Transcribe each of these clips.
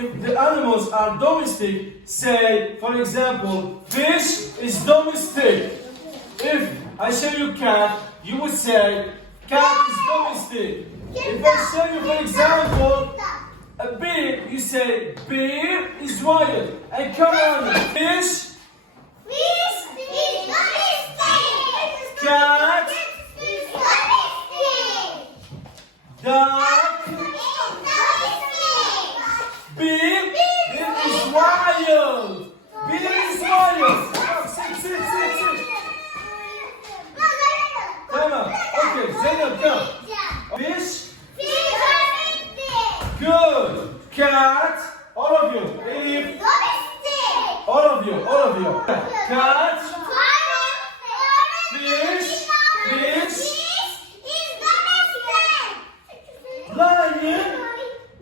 if the animals are domestic, say, for example, fish is domestic. If I show you cat, you would say cat is domestic. If I show you, for example, a bear, you say bear is wild. And come on, fish, cat, duck, bear is wild. Bear is wild. Come, sit. Come on. Okay, Zeynep, come. Fish. Good. Cat. All of you. Elif. All of you. Cat. Fish.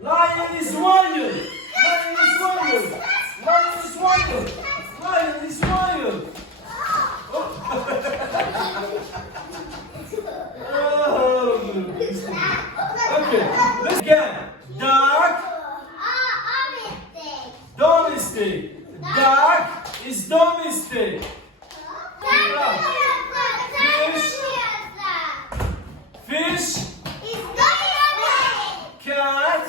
Lion is wild. Lion is wild. Okay, let's again. Duck, domestic. Duck is domestic. Fish, cat,